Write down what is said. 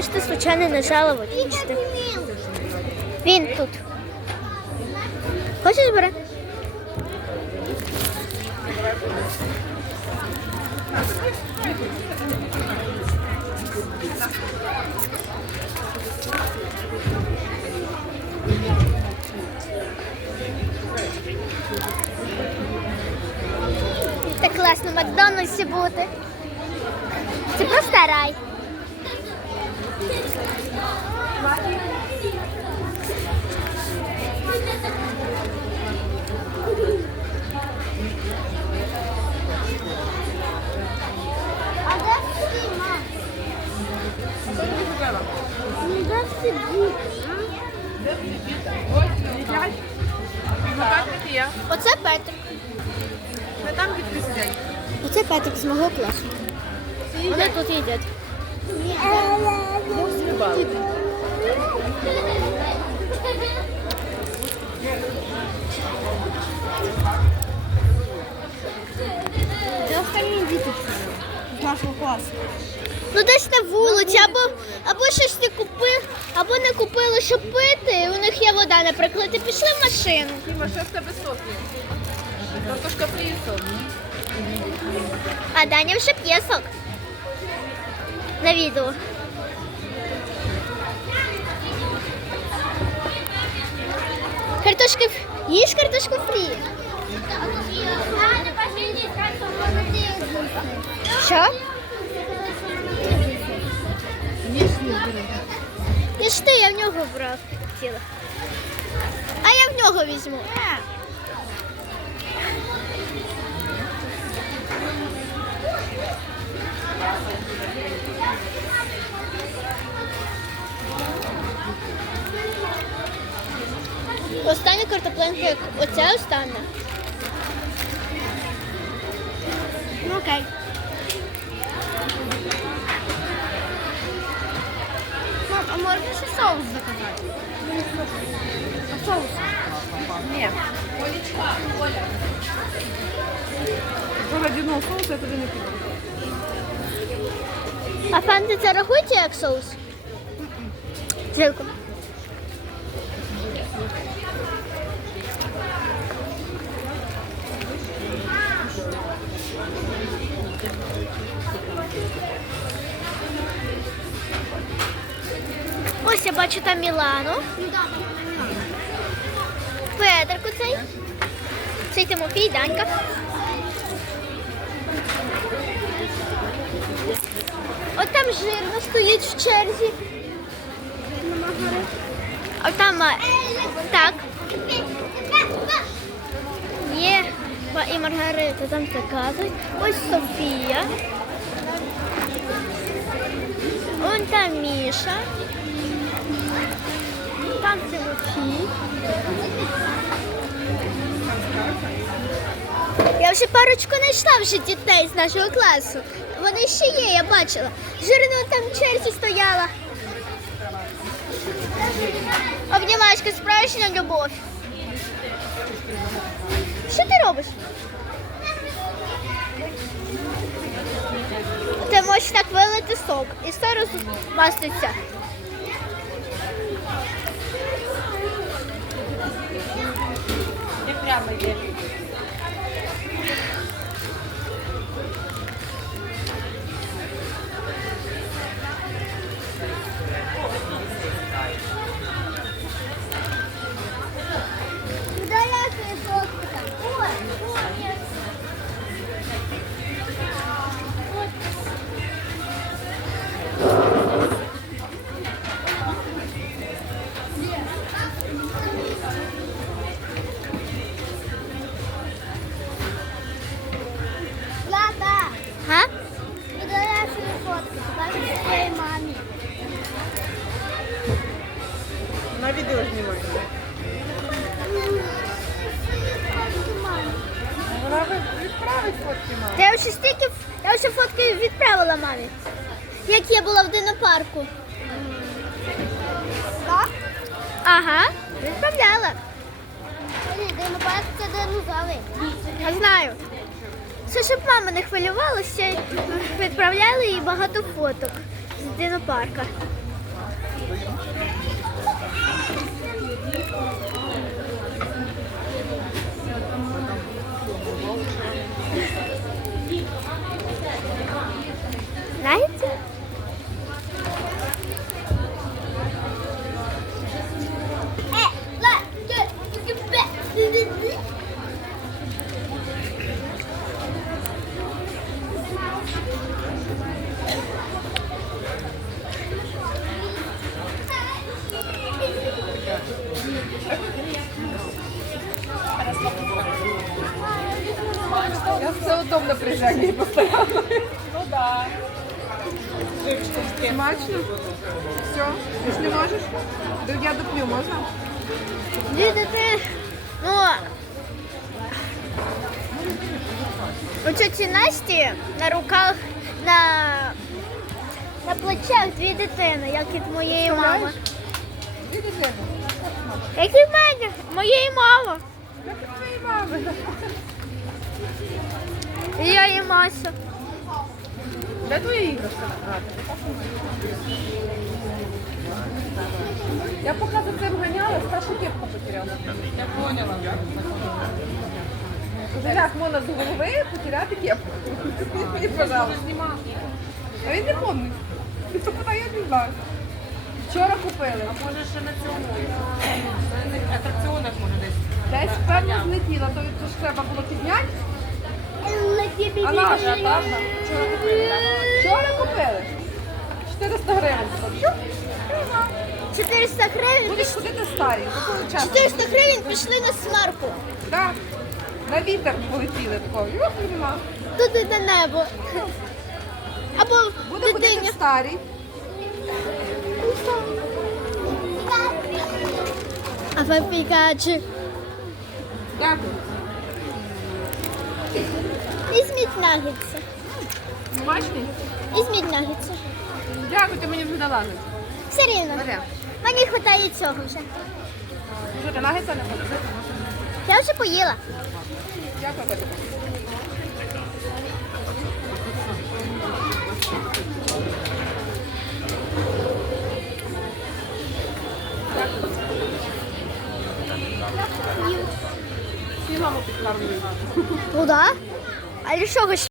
вибачте, случайно нажала, виключити. Він тут. Хочеш бери? Так класно в Макдональдсі бути. Це просто рай. А де всі, мам? Де всі Так є. Оце Петрик. Ми там дітки сидять. Оце Петрик з мого класу. Вони тут їдять. Де останні діти з нашого класу? Ну десь на вулиці, або, або щось не купили, або не купили, щоб пити. У них є вода, наприклад, і пішли в машину. Діма, що в тебе соки? Картошка фрі сок. А Даня вже п'є сок. На відео. Картошка їж картошку фрі. Що? Ні ж ти, я в нього брав хотіла. А я в нього візьму. Остання картоплинка, як оця остання. Ну окей. Мам, а можна ще соус заказати? А соус? Ні. Одного соусу я тобі не піду. А фанти це рахується як соус? Жилку. Ось я бачу там Мілану. Петерку цей. Цей Тимофій, Данька. От там жирно стоїть в черзі. А там так. Є і Маргарита там заказують. Ось Софія. Вон там Міша. Там Тимофій. Я вже парочку знайшла вже дітей з нашого класу. Вони ще є, я бачила. Жирно там в черзі стояла. Обнімашка, справжня любов. Що ти робиш? Ти можеш так вилити сок і все розмаститься. Ти прямо На. Вона відправить фотки, я вже стільки я вже фотки відправила мамі. Як я була в динопарку. Так? Ага, відправляла. Ні, динопарк це динозаври. Я знаю. Це щоб мама не хвилювалася, відправляли їй багато фоток з динопарка. В напряженні постійно. Ну да. Смачно? Все, ти ж не можеш? Да Я доплю, можна? Діти, ти, ну, у тьоті Насті на руках, на, на плечах дві дитини, як і в моєї мами. Дві дитини. Як і в мене, моєї мами. Як у твоєї мами. І я і Мася. Де твої іграшка? Я поки за цим ганяла, старшу кепку потеряла. Я поняла. Кажу, як можна з голови потеряти кепку? Мені, пожалуйста. А він не помнить. Він попитає, я не знаю. Вчора купили. А може ще на цьому на атракціонах може десь. Десь певно злетіла, то це ж треба було підняти. А наша, та? Вчора купили. 400 гривень. 400 гривень, Будеш ходити старі. 400 гривень пішли на сварку. Так. На вітер полетіли такого. Туди на небо. Або Буде ходити старий. А Пікачу. Дякую. Візьміть нагідці. Смачний? Візьміть нагідці. Дякую, ти мені вже дала. Все рівно. Бере. Мені вистачає цього вже. Що ти нагетса не хочеш? Я вже поїла. Дякую, котику. Всі маму підкармлюють. Ну да. А для чого ж